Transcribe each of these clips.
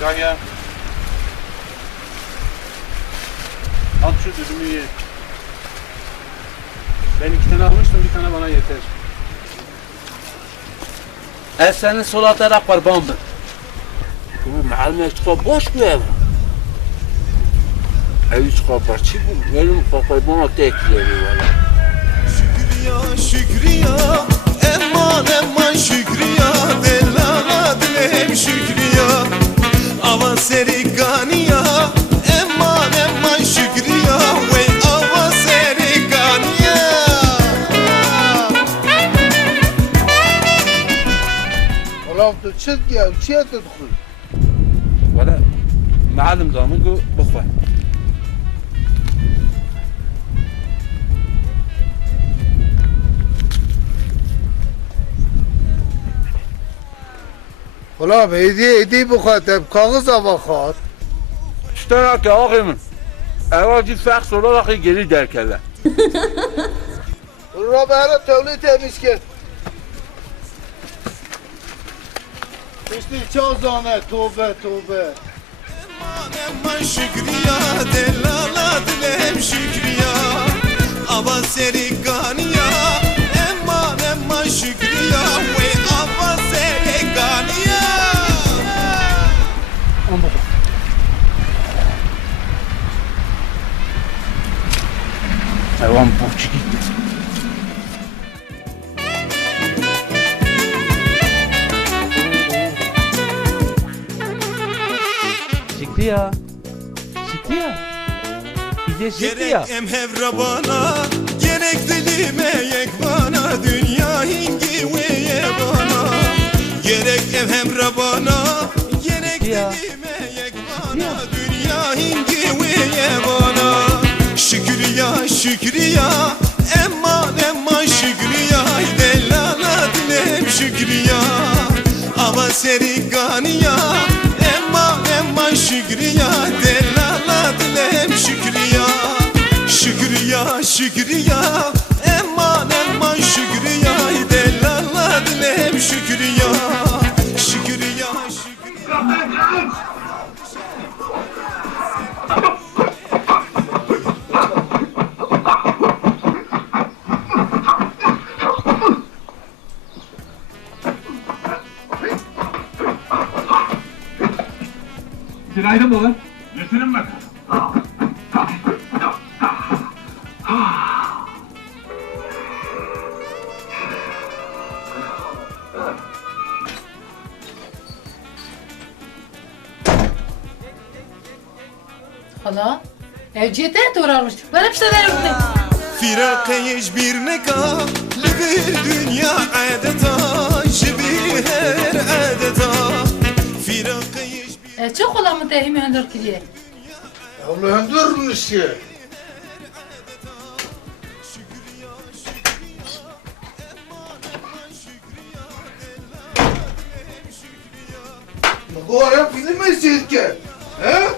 Şahya. Al şu dürümü ye. Ben 2 tane almıştım, bir tane bana yeter. Senin solatlara kurban mı? Bu معلم çıkar boş mu ev? Evi çıkar parçı bu. Benim kafayı bana tekleri valla. Şükriya şükriya eman eman şükriya delala dilem şükriya ava serikaniya eman eman şükriya ve ava serikaniya. Ulan çık ya, çiğ tadkul. Valla معلم damı bu bukva. Ulan hediye bu kadar, kağıza bakar. İşte ki ağabeyim. Evvelci faks olarak geri derkeler. Ulan bana tevli temiz ki. İşte çazane, tövbe tövbe. Eman eman şükriya delala dilem şükriya ava serikaniya eman eman şükriya ve ava serikaniya. Hayvan bohçu gitti. Şükriya. Şükriya. Bir de Şükriya. Gerek emhevra bana, gerek dilime yek bana, dünya hingi ve ye bana. Gerek emhevra bana, gerek Ya. dilime yek bana, dünya hingi ve ye bana. Şükriya şükriya, eman eman şükriya, delala dilem şükriya, ama seriganiya, eman eman şükriya, delala dilem şükriya. Şükriya şükriya, eman eman şükriya, delala dilem şükriya. Şükriya şükriya. Günaydın baba. Getirin bakalım. Hala, evciyete doğrarmış. Böyle bir şeyler yok ne? Firakayış bir neka, bir dünya adeta, bir her adeta. Firakayış bir Çok olan mı tehimi öndür ki diye. Ulan durmuş ya. Bu ara film izleyip ki. He?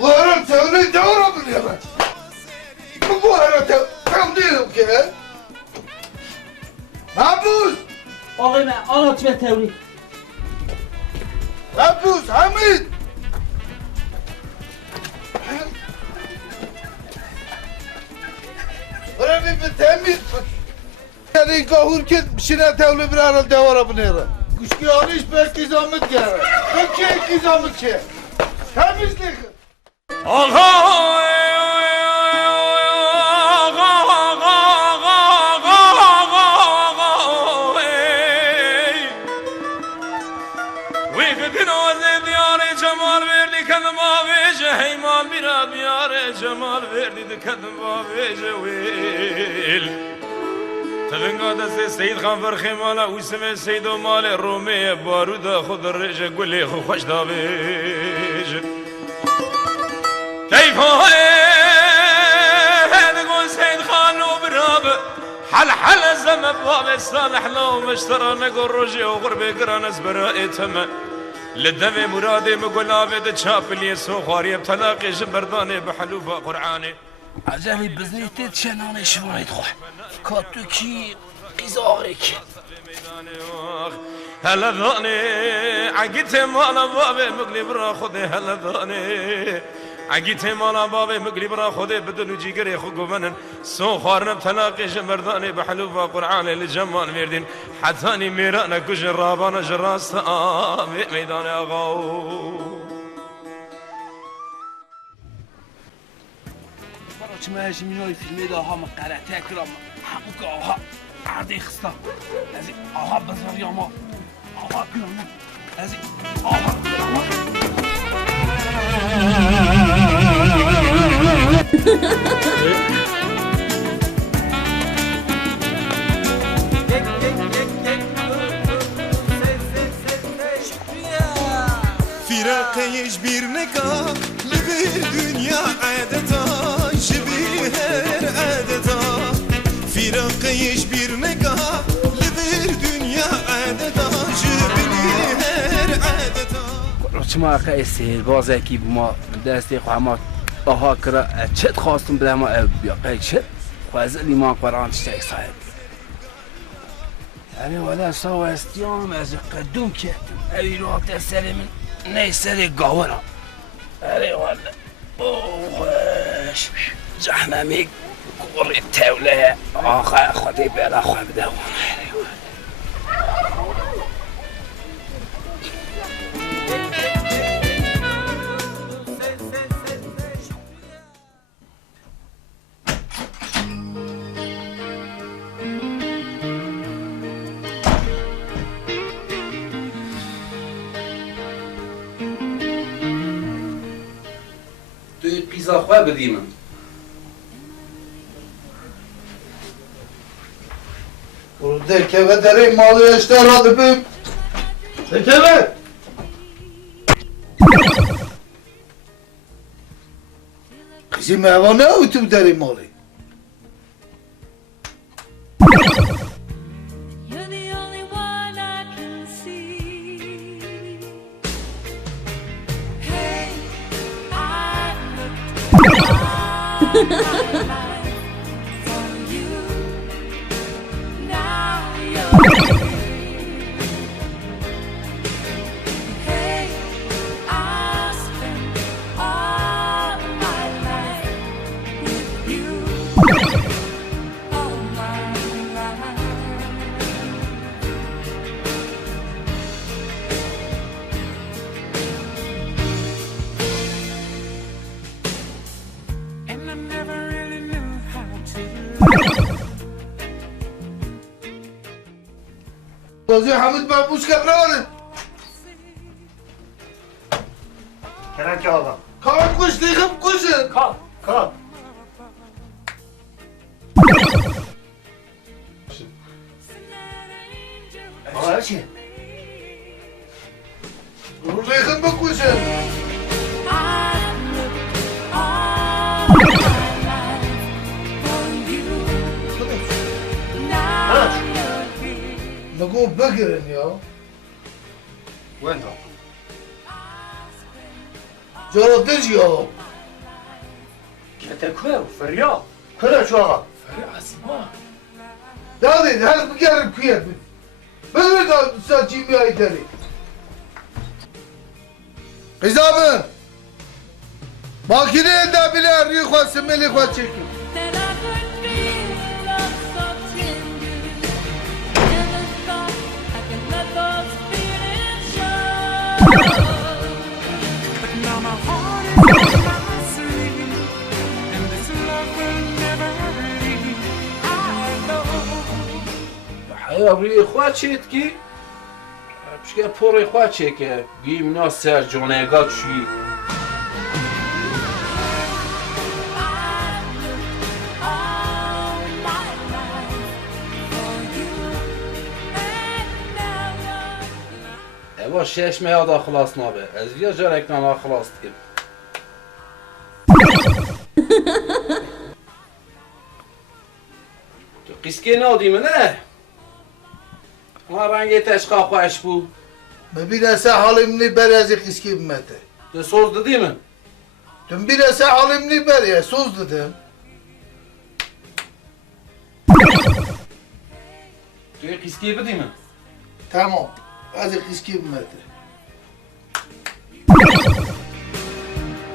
Bu ara tevli doğru biliyor ben. Bu ara tevli ki. Mahmuz! Ağabeyim anlat ve tevri. Mahmuz, Hamid! Bana bir temiz. Yani kahur ki şine tevli bir aral devara bu nere. Kuşki alış belki zahmet gelir. Belki zahmet ki. Temizlik. Cemal verdi dikkatim babece wil Tadınga da Seyyid Khan Farxi mala Usme Seyyid o male Rumi baruda khud rece gulli خوش da bej Keyf هذا Seyyid Khan o براب حل زم باب الصالح لو مشترى نقول رجي وغربي قرانس برائتهم للدم مرادي مقول عبد تشابلي سوخاري بتلاقي جبرداني بحلوفة قرعاني عجبی بزنیتی چنان شوید خواه کاتو کی قیزارک هلا ذاني عقيت مالا بابي مقلي برا خذي هلا ذاني عقيت مالا بابي مقلي برا خذي بدل جيقري خو قبنن سو خارنم تلاقي جمرداني بحلوفا قرعان لجمال ميردين حتاني ميرانا كش رابانا جراستا ميدان اغاو چما هشی مینای فیلمی ده ها مقالطه کرام حقوق آها عرضی خستا از آها بزر یا ما آها کرام از آها کرام فراقيش بير نگاه لبير دنيا عادتا شبيهر عادتا فراقيش بير نگاه لبير دنيا عادتا شبيهر عادتا چما اقا سیربازه کی بما دستی خواهمات آها کرا چت خواستم بده ما بیا قای چت خوازه لیمان قرآن تشتاک صاحب یعنی ولا سوا استیام از قدوم که اوی رو تسلی من نیسری گاورا اره والا اوش جهنمی قوری توله آخه خودی بلا خواه بده وانه توی پیزا خواه بدی من Burada keve deri malı işte aradı bim. Keve. Kızım eva ne utup deri malı? You're the only one I can see. Hey, I looked all my life for you. Now you're free. Hey, I spent all my life with you. All my life. And I never really knew how to Bazı Hamid Mahmuz kabrarı. Kerem Kağla. Kalk kuş yıkıp kuşun. Kalk. Kalk. Aa şey. Burada yıkıp mı kuşun? I looked all my life for you. Now you're free. Ne go bıgırın ya. Wendo. Caradız ya. Keteköy. Ferya. Kıra şu ağa. Ya dedi her bir gelin kuyet mi? Böyle de saçayım ya idari. Kızabı. Makine elde bile arıyor kwasın meli kwa çekin. Then I could feel love so tender. Never thought I could let those feelings show. But now my heart is on my sleeve, and this love will never leave. I know. حیا روی خواه چید کی؟ بشکه پوری خواه چه که گیم نا سر جانگاه چی All my life for you, and now you're اوا شش ماه دا خلاص نابه از ویا جارک نانا خلاص کن تو قیسکی نادی منه؟ ما رنگی تشقا خوش بو ببین سه حالیم نی بری از قسکی بمته. تو سوز دادی من؟ Dün bir ese halimli beriye söz dedim. توی قیسکی بدی من؟ Tamam. از قسکی بمده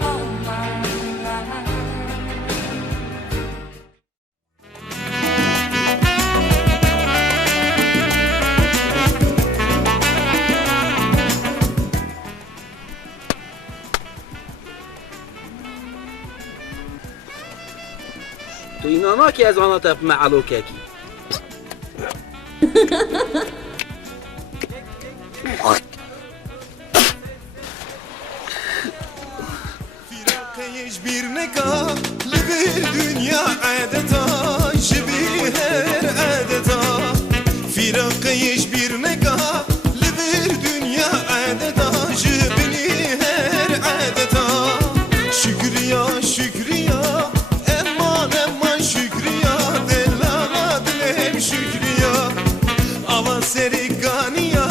all my life. تو اینا نا که از آنها تپ معلو ککی Firakayış bir neka Libir dünya adeta Jibi her adeta Firakayış bir neka Libir dünya adeta Jibini her adeta Şükriya şükriya Emman emman şükriya Delala dilem şükriya Ava seriganiya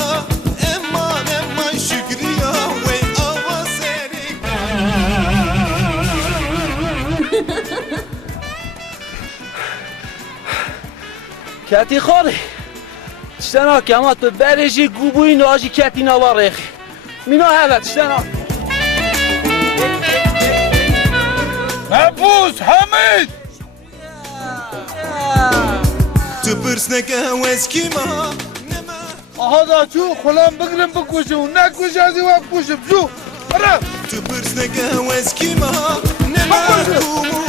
Emman emman şükriya Ve ava کتی خالی تشتنا کما تو برشی گوبوی ناجی کتی نوارخ مینا هلا تشتنا محفوظ حمید Tıpırs neke veskima aha da şu kolan bıgırım bıkuşum ne kuşazi vak kuşum şu ara Tıpırs neke veskima Ne mahkumu